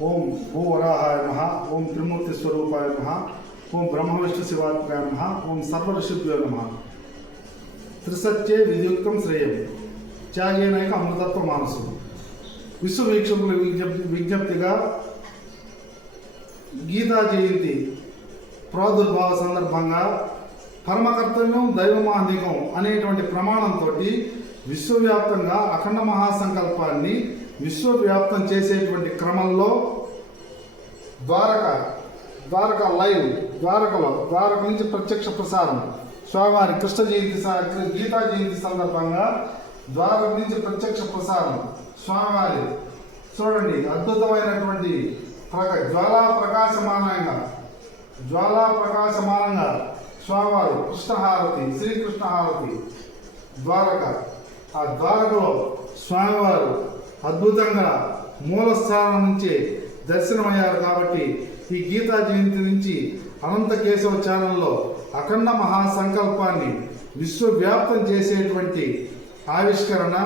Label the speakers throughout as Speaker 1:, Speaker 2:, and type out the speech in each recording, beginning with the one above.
Speaker 1: ఓం భూ వరాహాయ నమ ఓం త్రిమూర్తి స్వరూపాయ నమ ఓం బ్రహ్మ విష్ణు శివాత్మకాయ నమ ఓం సర్వ ఋషిభ్యో నమ. త్రిసత్యే విధియుక్తం శ్రేయం. త్యాగేనైక అమృతత్వ మానసు. విశ్వ వీక్షకుల విజ్ఞప్తి విజ్ఞప్తిగా గీతా జయంతి ప్రాదుర్భావ సందర్భంగా పరమకర్తవ్యం దైవమాంధికం అనేటువంటి ప్రమాణంతో విశ్వవ్యాప్తంగా అఖండ మహాసంకల్పాన్ని విశ్వవ్యాప్తం చేసేటువంటి క్రమంలో ద్వారక ద్వారక లైవ్ ద్వారకలో ద్వారక నుంచి ప్రత్యక్ష ప్రసారం. స్వామివారి కృష్ణ జయంతి గీతా జయంతి సందర్భంగా ద్వారక నుంచి ప్రత్యక్ష ప్రసారం. స్వామివారి చూడండి అద్భుతమైనటువంటి ప్రక జ్వాలా ప్రకాశమానంగా జ్వాలా ప్రకాశమానంగా స్వామివారు కృష్ణహారతి శ్రీకృష్ణహారతి ద్వారక. ఆ ద్వారకలో స్వామివారు అద్భుతంగా మూలస్థానం నుంచి దర్శనమయ్యారు కాబట్టి ఈ గీతా జయంతి నుంచి అనంత కేశవ ఛానల్లో అఖండ మహాసంకల్పాన్ని విశ్వవ్యాప్తం చేసేటువంటి ఆవిష్కరణ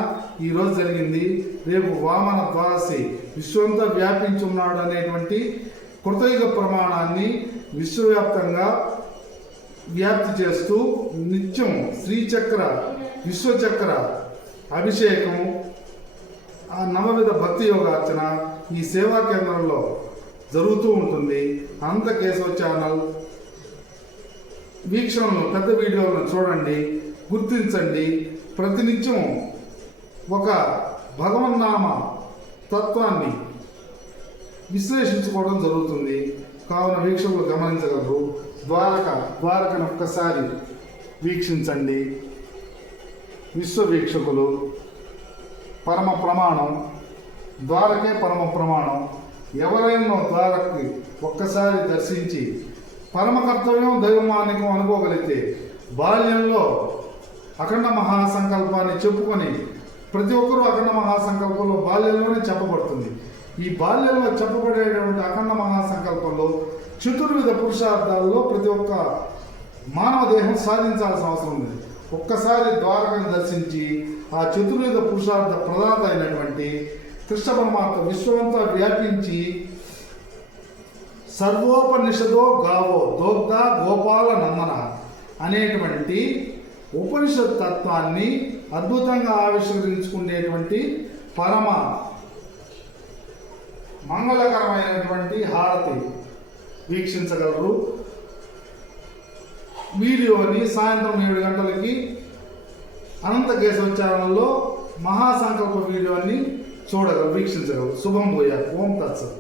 Speaker 1: ఈరోజు జరిగింది. రేపు వామన ద్వాదశి విశ్వంతా వ్యాపించున్నాడు అనేటువంటి కృతయుగ ప్రమాణాన్ని విశ్వవ్యాప్తంగా వ్యాప్తి చేస్తూ నిత్యం శ్రీచక్ర విశ్వచక్ర అభిషేకం ఆ నవవిధ భక్తి యోగార్చన ఈ సేవా కేంద్రంలో జరుగుతూ ఉంటుంది. అంత కేశవ ఛానల్. వీక్షణను పెద్ద వీడియోలను చూడండి గుర్తించండి. ప్రతినిత్యం ఒక భగవన్నామ తత్వాన్ని విశ్లేషించుకోవడం జరుగుతుంది. కావున వీక్షకులు గమనించగలరు. ద్వారక ద్వారకను ఒక్కసారి వీక్షించండి. విశ్వ వీక్షకులు పరమ ప్రమాణం ద్వారకే పరమ ప్రమాణం. ఎవరైనా ద్వారకి ఒక్కసారి దర్శించి పరమ కర్తవ్యం దైవమానికం అనుకోగలిగితే బాల్యంలో అఖండ మహాసంకల్పాన్ని చెప్పుకొని ప్రతి ఒక్కరూ అఖండ మహాసంకల్పంలో బాల్యంలోనే చెప్పబడుతుంది. ఈ బాల్యంలో చెప్పబడేటువంటి అఖండ మహాసంకల్పంలో చతుర్విధ పురుషార్థాల్లో ప్రతి ఒక్క మానవ దేహం సాధించాల్సిన అవసరం ఉంది. ఒక్కసారి ద్వారకను దర్శించి ఆ చతుర్విధ పురుషార్థ ప్రదాత అయినటువంటి కృష్ణ పరమాత్మ విశ్వమంతా వ్యాపించి సర్వోపనిషదో గావో దోగ్ధ గోపాల నమ్మన అనేటువంటి ఉపనిషత్ తత్వాన్ని అద్భుతంగా ఆవిష్కరించుకునేటువంటి పరమ మంగళకరమైనటువంటి హారతి వీక్షించగలరు. వీడియోని సాయంత్రం ఏడు గంటలకి అనంత కేశవ ఛానల్లో మహాసంకల్ప వీడియోని చూడగలరు వీక్షించగలరు. శుభం పోయారు ఓం తత్సత్.